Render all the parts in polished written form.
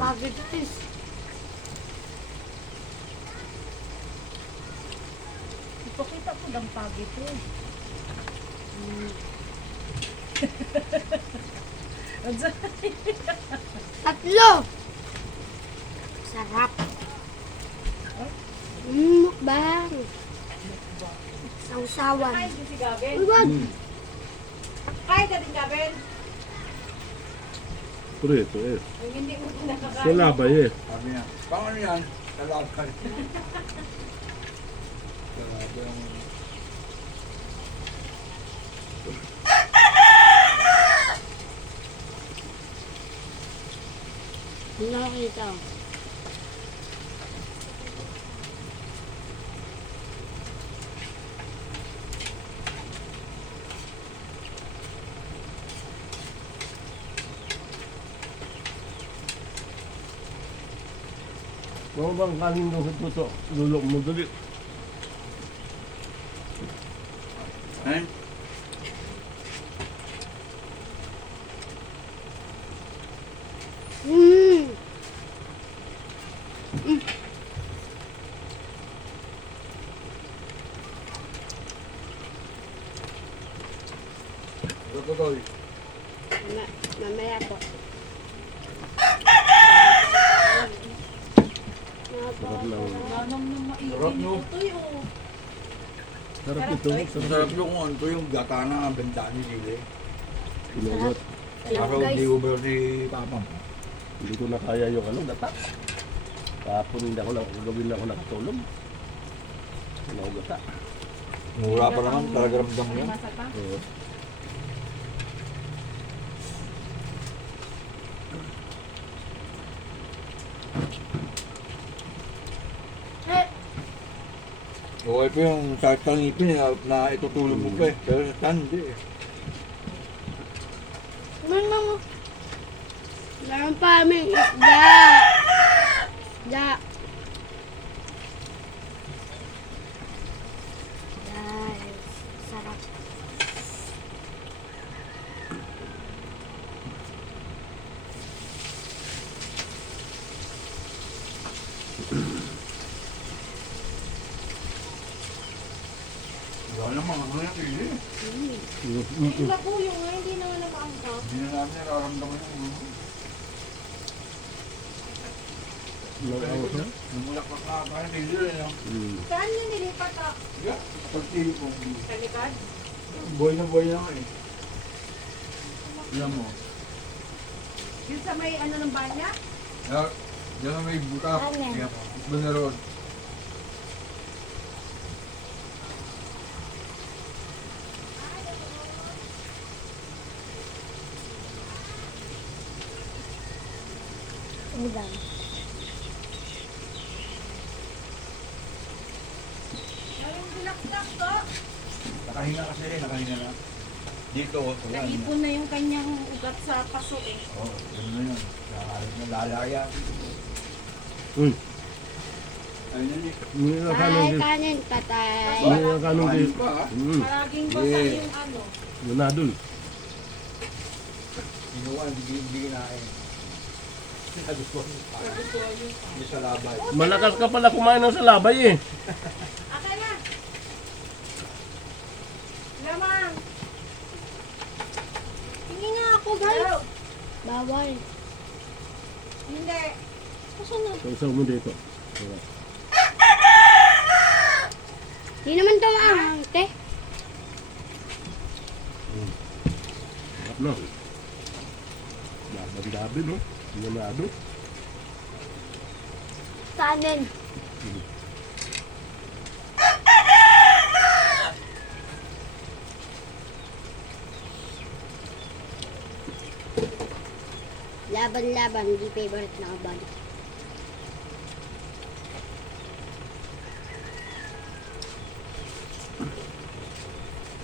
Bakit sis? Ipakita ko ng pagit eh. Tatlo! Sarap. Mukbang. Sausawan. Kain ko si Gabin. Uy, wag! Kain ka din, Gabin. Prito eh. Yung hindi mo nakakain. Sa labay eh. Sabi niya, paano yan? Talabay. Talabay ang... Nakakita. Mga bang kanin doon sa puto. Lulok mo dali. Eh? Mmm! Tutoy. Mamaya po. Sarap lang. Nanong na maigin Sarap, no? ito yun. Sarap ito. Masarap yung ano to, yung gata na benta ni Lili. Pinulot. Araw guys. di over ni Papa mo. Hindi ko na kaya yung ano, data. Kahapon hindi ako gagawin na ako nakatulog. Hindi ako gata. Mura pa naman, talaga ramdam mo May yan. masa pa. Oo. Okay pa yung sakit ng ngipin na itutulog mo pa eh. Pero sa tan, hindi eh. Mama. Meron pa aming isda. Isda. Guys, sarap. Wala naman, ano yan Lili? Yung labuyo nga, hindi naman nakaangkat. Hindi na namin nararamdaman yung ulo. Nakawas na? Namulaklak na kaya Lili eh. Saan yun nilipat ah? Yeah, pagtili ko. Sa likod? Buhay na nga eh. Yan mo. Yun sa may ano ng banya? Yan na may butak. Ano? Yan mo. Iba na roon. Ulam. Yung bulak-bulak to. Nakahinga kasi eh, nakahinga na. Dito, wala na. Naipon na yung kanyang ugat sa paso eh. Oo, gano'n na yun. Nakahalit na lalaya. Uy, Ayun yan eh. hindi na kanin Ay, din. kanin patay. Hindi na kanin din. Kain pa ha. Maraging basa Yeah. yung ano. Yun na dun. Ginawa, hindi kinain. Nagustuhan yung kain. Nagustuhan yung Hindi sa labay. Malakas ka pala kumain ng salabay eh. Akin na! Lamang! Tingin nga ako, guys. Bawal. Hindi. Kaso na. Sausaw mo dito. Diba? Di naman ito maangang, te. Sarap na. Daban-dabi no? Ganado. Kanin. Laban-laban, di favorite na kaban.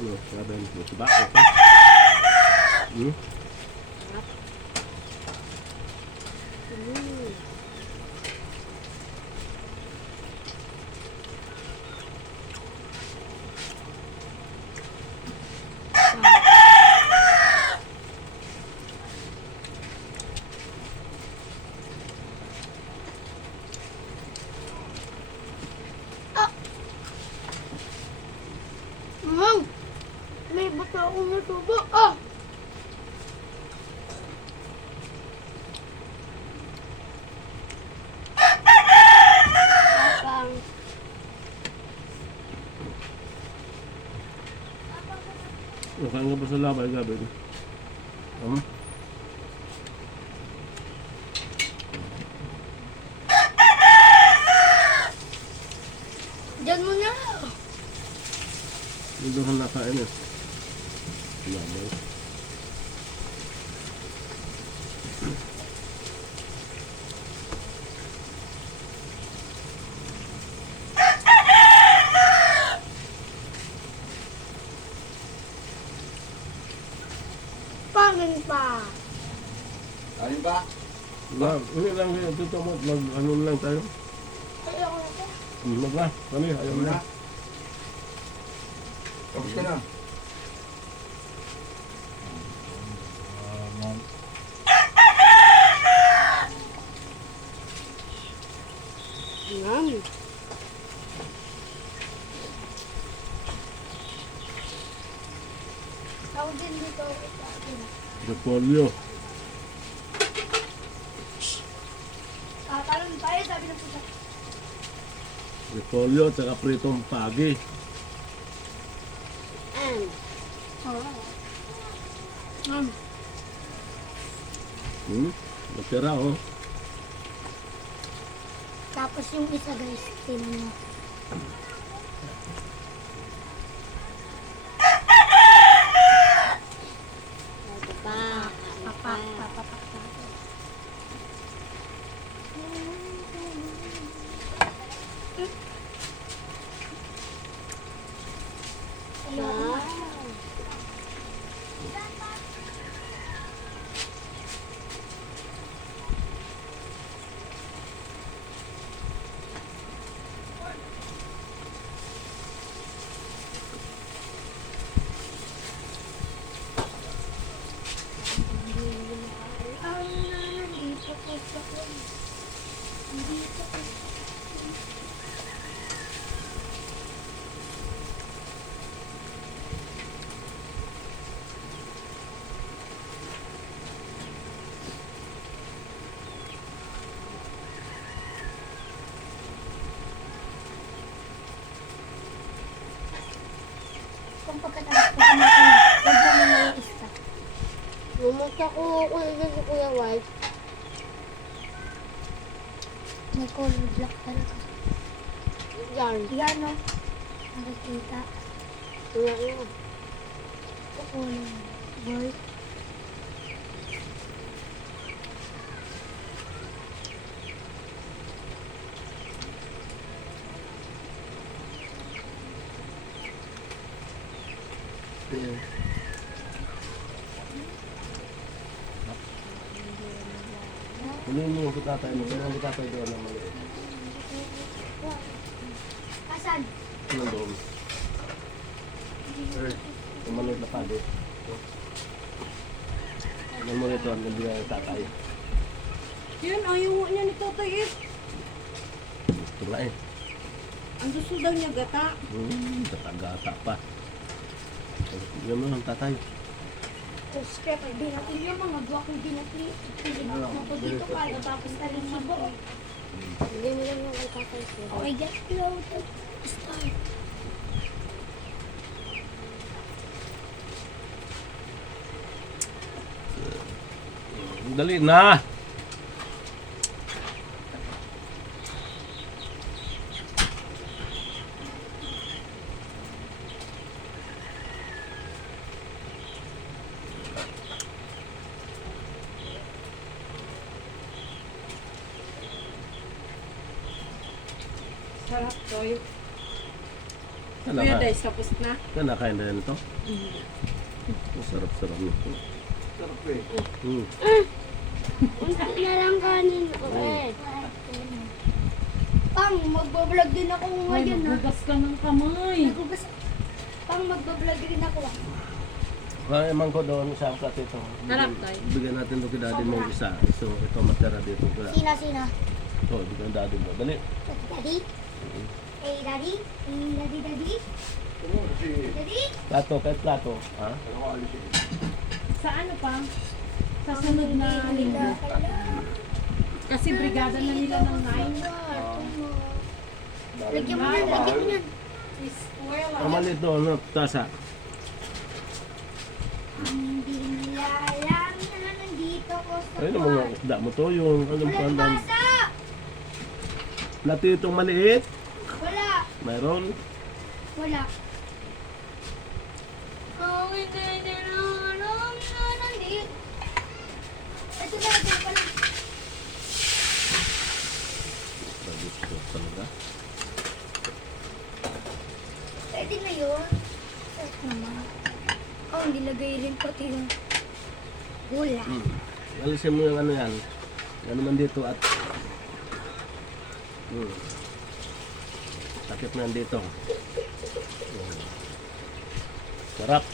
Ano, sabi mo, tobacco pa. Hmm? Mm. akong natubo. Ah! Tapang. Kain nga ba sa labay gabi? Diyan mo na. Hindi doon nakain eh. Labay. Pangin pa. Alin ba? Hindi lang yun. Dito mo. Ano lang tayo. Ayoko na to. Mag na. Kami. Ayaw na. Tapos ka na. Ngam. Ako din dito. Repolyo. Katalon tayo, sabi ng pusa. Repolyo at saka pritong pagi. Natira oh. Tapos yung isa guys, tinan mo. Papa. Kung pagkatapos ko kumain, huwag mo muna yung isa. Lumunta ko dyan si Kuya White. May color black talaga. Yan. Yan o. Nakikita. Yan yun. Ito color white. Kunin mo yung kutatay mo. Kunin mo yung kutatay doon ng maliit. Asan? Kunin doon. Yung maliit na pagi. Kunin mo rito ang nabigay ng tatay. Yun, ayaw niya ni Totoy eh. Ito nga eh. Ang gusto daw niya gata. Gata-gata pa. Yan mo ng tatay. Tapos kaya pag binatili yung mga buwak yung binatili. Pinigit mo ko dito kaya tapos na rin sibo. Hindi mo lang yung kakay siya. Okay, get loaded. Start. Dali na! Sarap, Toy. Kuya Kanaka, Day, tapos na. kanakain na yan ito. Masarap-sarap nito. Sarap eh. Unti na lang kanin ko eh. Pang, magbablog din ako Ay, ngayon ha. magbugas ka ng kamay. Nagugas. Pang, magbablog din ako ah. Kaya eman ko doon sa plat ito. Harap tayo. Bigyan natin doon kay daddy mo yung isa. So ito matira dito. Sina? Ito, bigyan daddy mo. Dali. Daddy? Hey, daddy? Hey, daddy? Daddy? Plato, kahit plato. Ha? Sa ano pa? Sa sunod na linggo. Kasi brigada na nila ng 9. Lagyan mo yan, lagyan mo yan. Ang maliit doon, no? Tasa. Hindi nila alam na nandito ko sa Ayun ang mga isda mo to, yung anong Walang pandang. basa! Platitong maliit. Wala! Mayroon. Wala. Oh, hindi nila alam na nandito. Ito na, ito pala. Gusto talaga. Pwede na yun. Naman. Oh, nilagay rin pati yung gula. Alisin mo yung ano yan. Yan naman dito at takip na yan dito. Sarap.